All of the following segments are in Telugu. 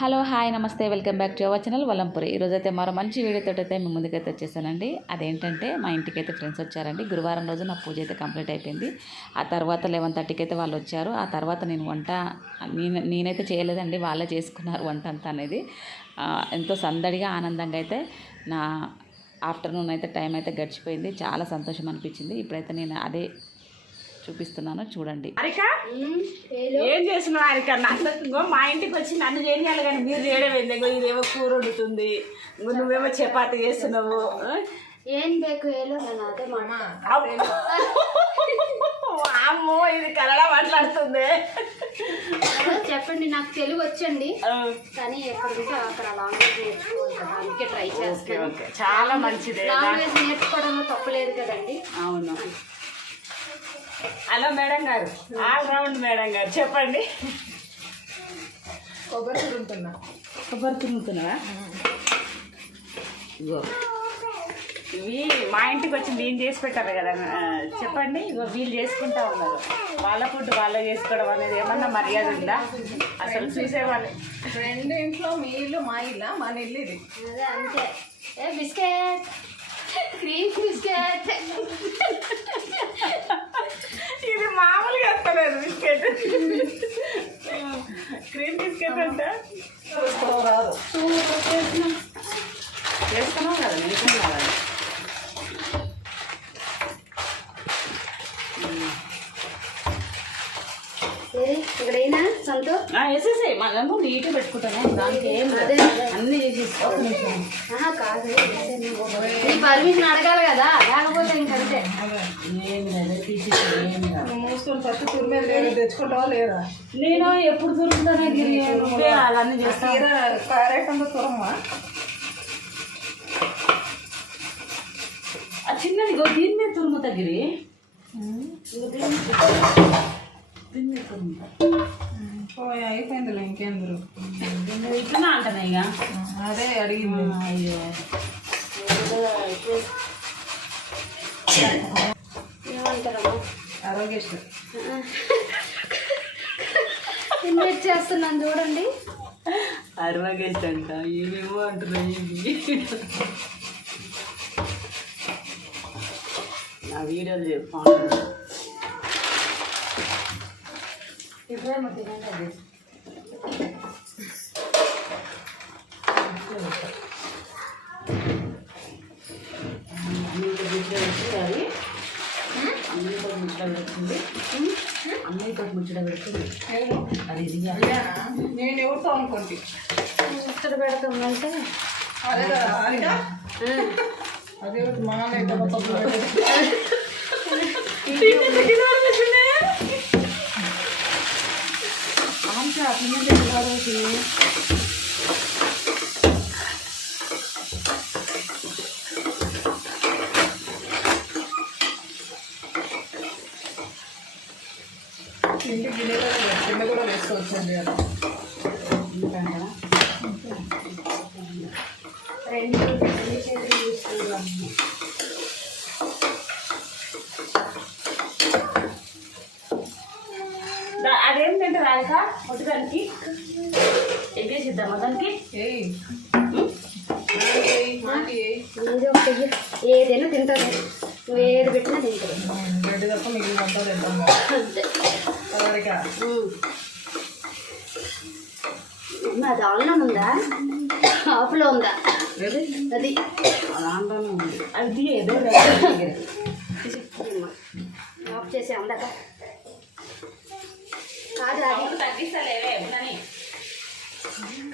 హలో హాయ్ నమస్తే welcome back to our channel Valampuri. ఈరోజైతే మరో మంచి వీడియోతో అయితే మీ ముందుకైతే వచ్చేసానండి. అదేంటంటే మా ఇంటికైతే ఫ్రెండ్స్ వచ్చారండి. గురువారం రోజు నా పూజ అయితే కంప్లీట్ అయిపోయింది. ఆ తర్వాత 11:30కి అయితే వాళ్ళు వచ్చారు. ఆ తర్వాత నేను వంట నేనైతే చేయలేదండి, వాళ్ళే చేసుకున్నారు వంట అంతా అనేది. ఎంతో సందడిగా ఆనందంగా అయితే నా ఆఫ్టర్నూన్ అయితే టైం అయితే గడిచిపోయింది. చాలా సంతోషం అనిపించింది. ఇప్పుడైతే నేను అదే చూపిస్తున్నాను, చూడండి. ఏం చేస్తున్నావు అరిక? మా ఇంటికి వచ్చి నన్ను చేయాలి కానీ మీరు చేయడం ఏందో. ఇదేమో కూర వండుతుంది, నువ్వేమో చపాతి చేస్తున్నావు. ఏం బేకు అమ్మో, ఇది కన్నడ మాట్లాడుతుంది. చెప్పండి, నాకు తెలుగు వచ్చండి కానీ ఎక్కడికి అక్కడ లాంగ్వేజ్ నేర్చుకోవాలి, ట్రై చేస్తాను. చాలా మంచిది, లాంగ్వేజ్ నేర్చుకోవడంలో తప్పలేదు కదండి. అవును. హలో మేడం గారు, ఆల్ రౌండ్ మేడం గారు, చెప్పండి. కొబ్బరి తురుముతున్నావా? ఇవి మా ఇంటికి వచ్చి నేను చేసి పెట్టారు కదా, చెప్పండి. ఇగో వీళ్ళు చేసుకుంటా ఉన్నారు. వాళ్ళ ఫుడ్ వాళ్ళే చేసుకోవడం అనేది ఏమన్నా మర్యాద ఉందా? అసలు చూసేవాళ్ళు. రెండు ఇంట్లో మీ ఇల్లు మా ఇల్లు, మన ఇల్లు ఇది. అదే అంతే. Biscuit, cream biscuit. ఇది మామూలుగా వస్తలేదు బిస్కెట్, క్రీమ్ బిస్కెట్ అంటే రాదు. చేసుకున్నావు కదా, నేర్చుకున్నావు కదా. ఇక్కడైనా సంతో వేసేసి మనము నీట్గా పెట్టుకుంటానే, దానికి ఏం అన్ని చేసేసి. కాదు, పర్మిషన్ అడగాలి కదా, లేకపోతే ఇంకంతే. మూసుకొని ఫస్ట్ తురిమేది తెచ్చుకుంటావా లేదా? నేను ఎప్పుడు తురుముతానే గిరి, అవన్నీ చేస్తా. కారేటంతో తురమ్మా. చిన్నది దీని మీద తురుముతా గిరి, అయిపోయిందిలే, ఇంకేందరు ఇట్లా అంటానే ఇక. అదే అడిగింది. అయ్యో, ఏమంటారమ్మా? ఆరోగ్యశ్రీ ఇన్వైట్ చేస్తున్నాను చూడండి. అరవగేస్ట్ అంట, ఏమేమో అంటున్నాయి ఇవి. నా వీడియోలు చెప్పాను. అమ్మతో ముచ్చట పెడుతుంది అది. నేను ఎవరితో అనుకోండి ముచ్చట పెడతామంటే అదే కదా. అదే మన ఇంటికి గిన్నె కూడా వేసుకోవచ్చండి. అది అదేంటంటే రాలిక మొట్టదానికి ఎగ్గేసిద్దామా దానికి? ఏదైనా తింటారు, నువ్వు ఏది పెట్టినా తింటారు. గడ్డి తప్ప మిగిలిన అంతా తింటాము. అది ఆన్లో ఉందా, ఆఫ్లో ఉందా? అది దాంట్లోనే ఉంది. అది ఏదో ఆఫ్ చేసే అందాక కాదు, అది తగ్గిస్తలేవే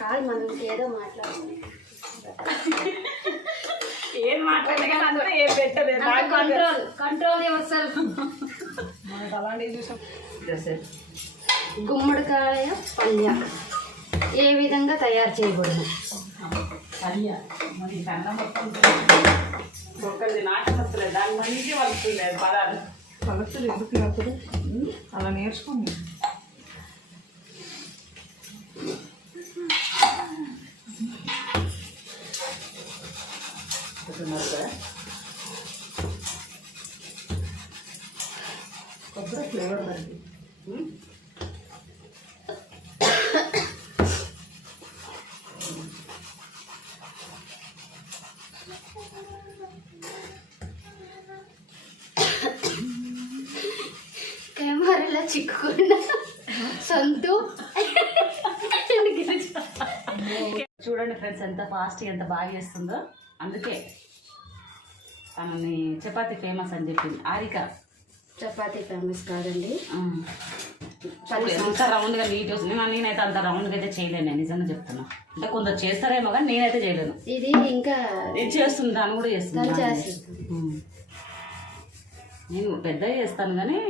కాదు, మనం ఏదో మాట్లాడుతుంది. ఏం మాట్లాడగా ఏం పెట్టలేదు. Control your self. మనకు అలాంటివి చూసాం. గుమ్మడికాయ పల్య ఏ విధంగా తయారు చేయకూడదు? పల్య మరి కన్న మొత్తం ఒక్కరిది నాటి వస్తలేదు, దాని మంచి వస్తుంది పదాలు. కలెక్టర్ ఎందుకు అప్పుడు అలా నేర్చుకోండి. కొబ్బరి ఫ్లేవర్ చిక్కుకున్నా సంతు చూడండి ఫ్రెండ్స్ ఎంత ఫాస్ట్ ఎంత బాగా చేస్తుందో. అందుకే తనని చపాతి ఫేమస్ అని చెప్పింది ఆరిక. చపాతీ ఫేమస్ కాదండి. ఎంత రౌండ్గా నీట్ వస్తుంది. నేనైతే అంత రౌండ్గా అయితే చేయలేను, నేను నిజంగా చెప్తున్నా. అంటే కొందరు చేస్తారేమో కానీ నేనైతే చేయలేను. ఇది ఇంకా ఇది చేస్తుంది, దాన్ని కూడా చేస్తుంది. చేస్తుంది. నేను పెద్దగా చేస్తాను కానీ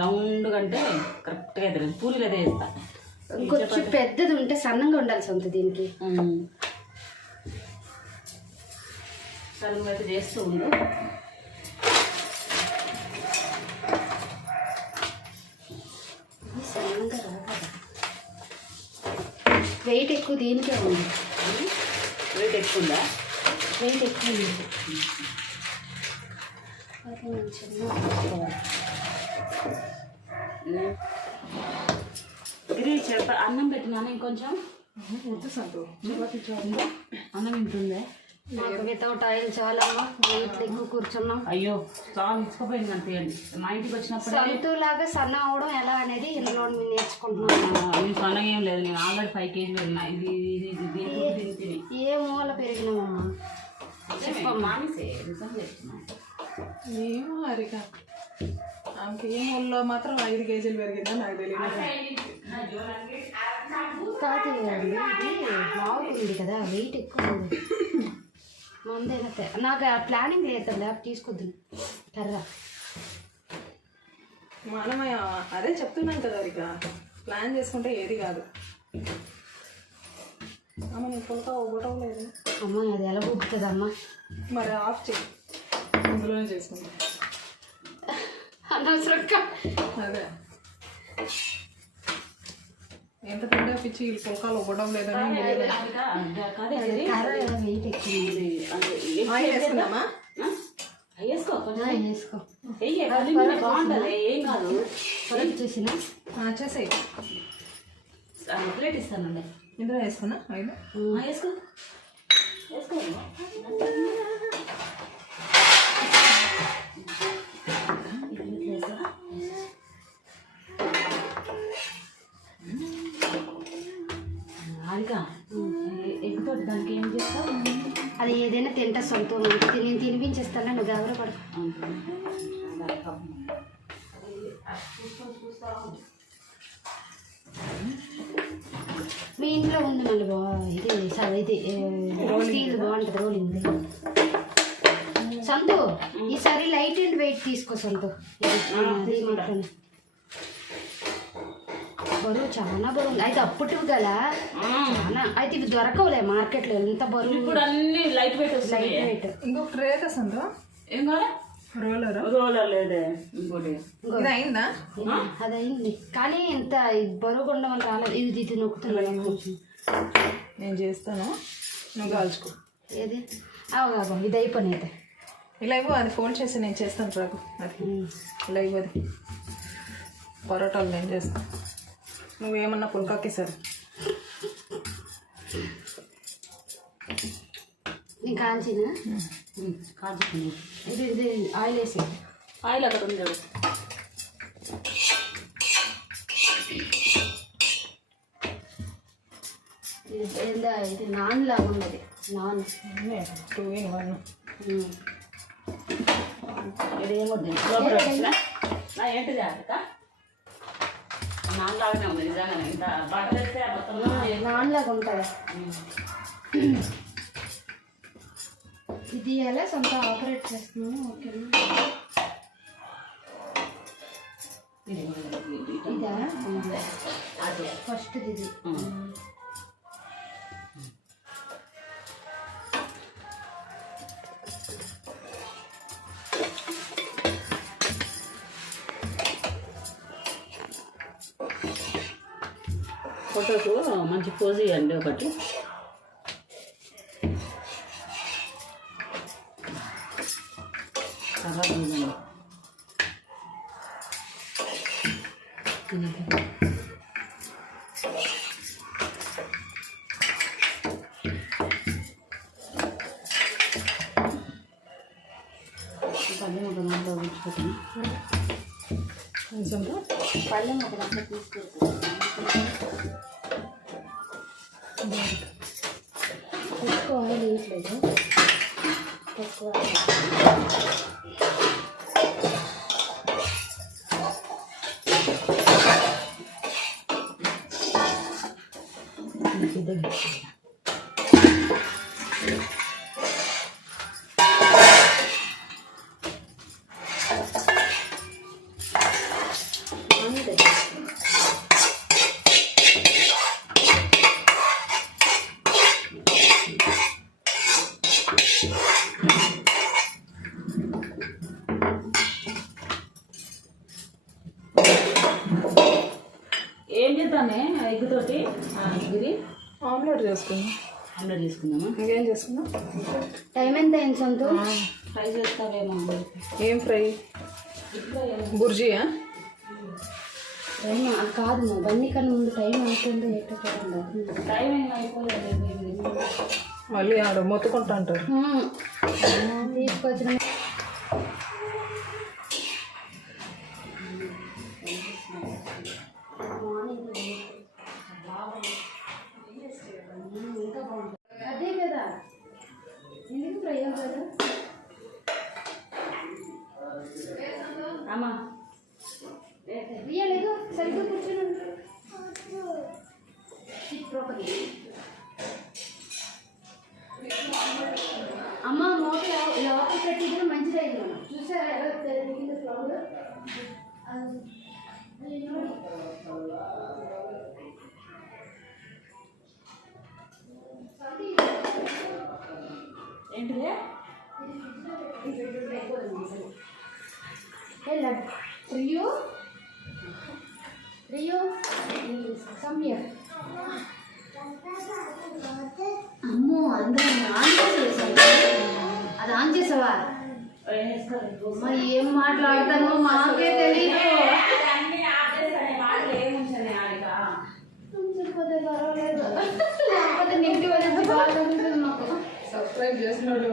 రౌండ్గా అంటే కరెక్ట్గా అయితే లేదు. పూరీలు అయితే చేస్తాను. కొంచెం పెద్దది ఉంటే సన్నంగా ఉండాలి సొంత దీనికి. సన్నంగా అయితే చేస్తూ ఉండు. సన్నంగా రాదు, వెయిట్ ఎక్కువ దీనికే ఉంది. వెయిట్ ఎక్కువ ఉందా? వెయిట్ ఎక్కువ ఉంది. అది మంచిగా ఇది అన్నం పెట్టినాను ఇంకొంచెం. వద్దు సంతు, చపాతీ అన్నం తింటుందే. నాకు వితౌట్ ఆయిల్ చాలా వెయిట్ ఎక్కువ కూర్చున్నాం. అయ్యో చాలా ఇచ్చుకోపోయింది అంతేయండి. మా ఇంటికి వచ్చినప్పుడు సంతులాగా సన్న అవడం ఎలా అనేది ఇందులో మేము నేర్చుకుంటున్నాం. నేను సన్నగా ఏం లేదు, నేను ఆల్రెడీ 5 kg ఉన్నా. ఇది తిని ఏ మూల పెరిగినామమ్మా మానేసే నిజం చెప్తున్నా. ఏమో హరిక, ఆమెకి ఏం ఊళ్ళో మాత్రం 5 kg పెరిగిందా నాకు తెలియదు. కాదు అండి, ఇది బాగుంది కదా, వెయిట్ ఎక్కువ ఉంది. మందైనా నాకు ఆ ప్లానింగ్ లేదు, ల్యాబ్ తీసుకొద్దు కర్ర. మనం అదే చెప్తున్నాం కదా హరిక, ప్లాన్ చేసుకుంటే ఏది కాదు. అమ్మ నేను పులక ఇవ్వటం లేదు. అమ్మ అది ఎలా ఉబ్బుతుంది అమ్మ? మరి ఆఫ్ చేయి, అందులోనే చేసుకుంటాం. అనవసరంగా అదే ఎంత తింటే పిచ్చి ఈ పులకాలు ఇవ్వడం లేదని. కర్ర వెయిట్ ఎక్కువ ఉంది. ఆయిల్ వేసుకుందామా? వేసుకో వేసుకో బాగుంటుంది, ఏం కాదు. చూసిన చేసేయి. ప్లేట్ ఇస్తానండి. ఇందులో వేసుకున్నా ఆయిల్. వేసుకో వేసుకో. ఆరిక ఎగ్గుతోటి దానికి ఏం చేస్తావు? అది ఏదైనా తింటా సొంతం. నేను తినిపించేస్తాను, నువ్వు గౌరవ పడు. మీ ఇంట్లో ఉంది మళ్ళీ ఇది స్టీల్ బాగుంటుంది రోలింగ్. సంతు ఈసారి లైట్ అండ్ వెయిట్ తీసుకో సంతు. అది మాత్రం బరువు చాలా బరువు ఉంది. అయితే అప్పటి గల చాలా అయితే ఇవి దొరకవులే మార్కెట్లో. ఎంత బరువు ఇప్పుడు అన్ని లైట్ వెయిట్ వస్తాయి. Light weight. ఇంకొక ట్రే సంతో ఏం కావాలి? రోలర్. రోలర్ లేదే ఇంకోటి. ఇది అయిందా? అది అయింది కానీ ఇంత బరువు ఉండడం రాలేదు. ఇది నొక్కుతున్నాను కొంచెం. నేను చేస్తాను, నువ్వు కాల్చుకో. ఏది బాబా ఇది అయిపోయి అయితే ఇలా ఇవ్వు, అది ఫోల్డ్ చేసి నేను చేస్తాను రాకు. అది ఇలా ఇవ్వదు, పరోటాలు నేను చేస్తాను. నువ్వేమన్నా పుల్కాకి సరే. నేను కాల్చిన కాల్చుకుని ఇది ఆయిల్ వేసి. ఆయిల్ అక్కడ ఉంది. ఇది నాన్ లాగా ఉన్నది. Non 2 in 1. ఇది ఏమొద్దు లోపల వచ్చినా నా ఏంటిది ఆరిక నాలాగానే ఉంది నిజంగానే. ఇంత బట్టలు వేస్తే మొత్తం నాన్ లాగా ఉంటుంది. ఇది ఎలా సొంత ఆపరేట్ చేస్తున్నాను. ఓకేనా? ఇదా అదే ఫస్ట్ ఇది. ఫోటోకు మంచి పోజ్ ఇవ్వండి ఒకటి. పల్లె ఉంటుంది ఉంచుకుంటాను. పళ్ళెం ఒక దాంట్లో తీసుకెళ్తాను. ఎక్కువ ఆయిల్ వేయట్లేదు, ఎక్కువ ఏం చేద్దామే ఎగ్గుతోటి గిరి ఆమ్లెట్ చేసుకుందాం. ఆమ్లెట్ తీసుకుందామా? ఇంకేం చేసుకుందాం? టైం ఎంత అయింది సొంత? ఫ్రై చేస్తావేమో. ఏం ఫ్రై? బుర్జియా? టైం కాదు మా బండి కన్నా ముందు టైం అయిపోయిందో ఎక్కకుండా టైం ఏం అయిపోలేదు. మళ్ళీ ఆడ మొత్తుకుంటా అంటారు. తీసుకొచ్చిన అదే కదా, ఎందుకు ప్రయోగం కదా అమ్మా. ఇయ్యలేదు సరిగ్గా కూర్చొని అమ్మ మోట లోపల పెట్టి కూడా మంచిది అయింది మనం చూసారా ఎలా తెలియదు ఫ్లవర్ ఏంటిదే? Rio, come here. అమ్మో అందరూ ఆన్ చేసేసాను. అది ఆన్ చేసావా? అమ్మా ఏం మాట్లాడతాను మాకే తెలీదు. చెప్పదే పర్వాలేదు, లేకపోతే నింటి వచ్చి బాగా మాకు సబ్స్క్రైబ్ చేసినాడు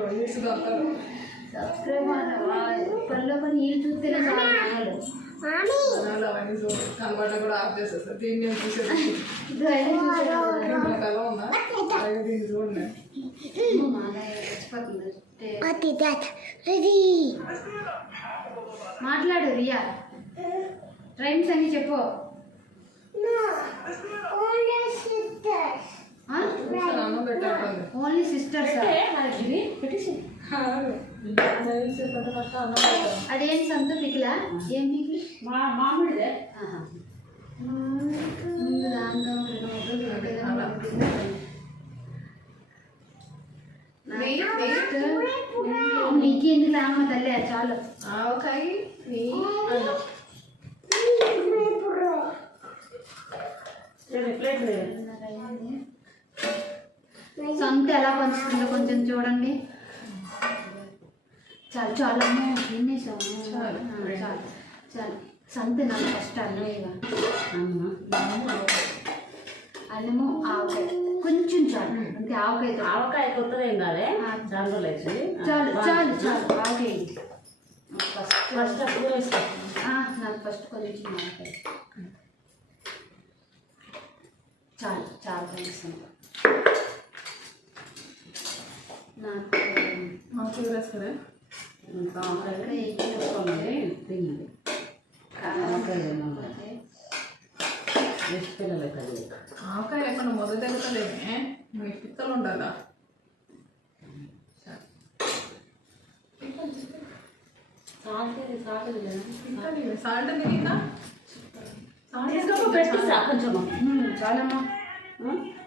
సబ్స్క్రైబ్ పనిలో పని నీళ్ళు చూస్తేనే చాలు. కనబడ్డ కూడా ఆఫ్ చేసేస్తారు. దీన్ని చూసేది ఇది అయినా చూసాడు ఎలా ఉందా? దీన్ని చూడండి. మాట్లాడు రియా, ట్రైన్స్ అని చెప్పు. అన్నం పెట్టాలి. Only sisters. అదేం సంత పికిలా? ఏం పికిలి? మామిడిదే. నీకెందుకు అమ్మ తల్లి చాలు. ఆవకాయ సంత ఎలా పంచుతుందో కొంచెం చూడండి. చాలు చాలు అమ్మ తినేసాము. చాలు చాలు. సంత నాకు ఫస్ట్ అన్నం ఇక అన్నము ఆవకాయ కొంచెం చాలు. అంతే ఆవకాయ. ఆవకాయ కొత్తగా ఏం కాదే, చాలు చాలు చాలు చాలు ఆవకాయ. ఫస్ట్ అప్పుడు వేస్తాం. నాకు ఫస్ట్ కొంచెం ఆవకాయ చాలు చాలు కొంచెం. నాకు వేస్తారా? ఆవకాయ లేకుండా మొదలు తెగుతలేమే, మీ పిత్తలు ఉండాలా? సాల్ట్ తిరిగిందా? కొంచెం చాలమ్మా.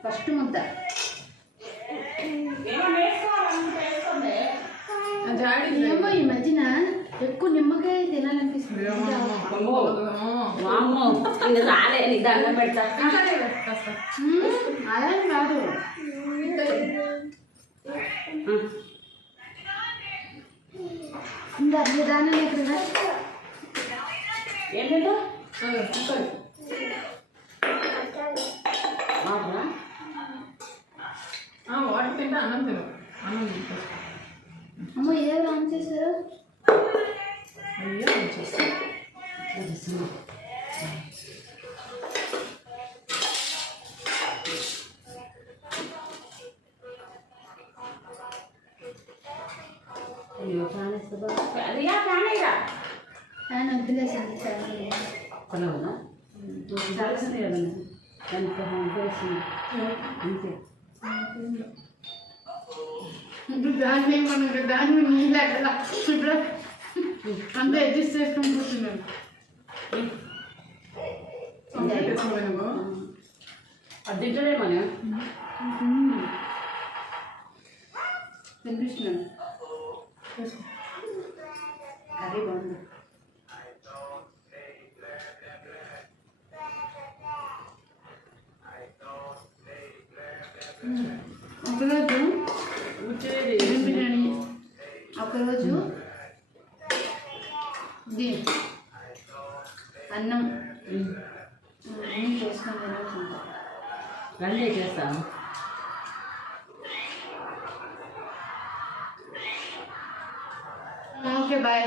ఫస్ట్ ముద్ద ఏమో ఈ మధ్యన ఎక్కువ నిమ్మకాయ తినాలనిపిస్తుంది. రాలే దండం పెడతా. అలా కాదు, ఇంకా దాని ఎక్కడ ఏంటంటే వాటర్ తింటే అన్నం తిను. అన్నం అమ్మ ఏదో ఆన్ చేశారు. అయ్యో అది ఫ్యాన్ అయ్యా ఫ్యాన్ వదిలేసింది కొనవునా చాలాసింది కదా అంతే దాన్ని మనం దాన్ని నీళ్ళు అక్కడ ఇప్పుడు అంతా అడ్జస్ట్ చేసుకొని కూర్చున్నాను. అది తింటలే మన తినిపిస్తున్నాను. కర్రీ బాగుంది. ఒకరోజు చికెన్ బిర్యానీ, ఒకరోజు ఇది అన్నం అన్నీ చేసుకొని తినాల్సింది. రండి చేస్తాను. Okay bye.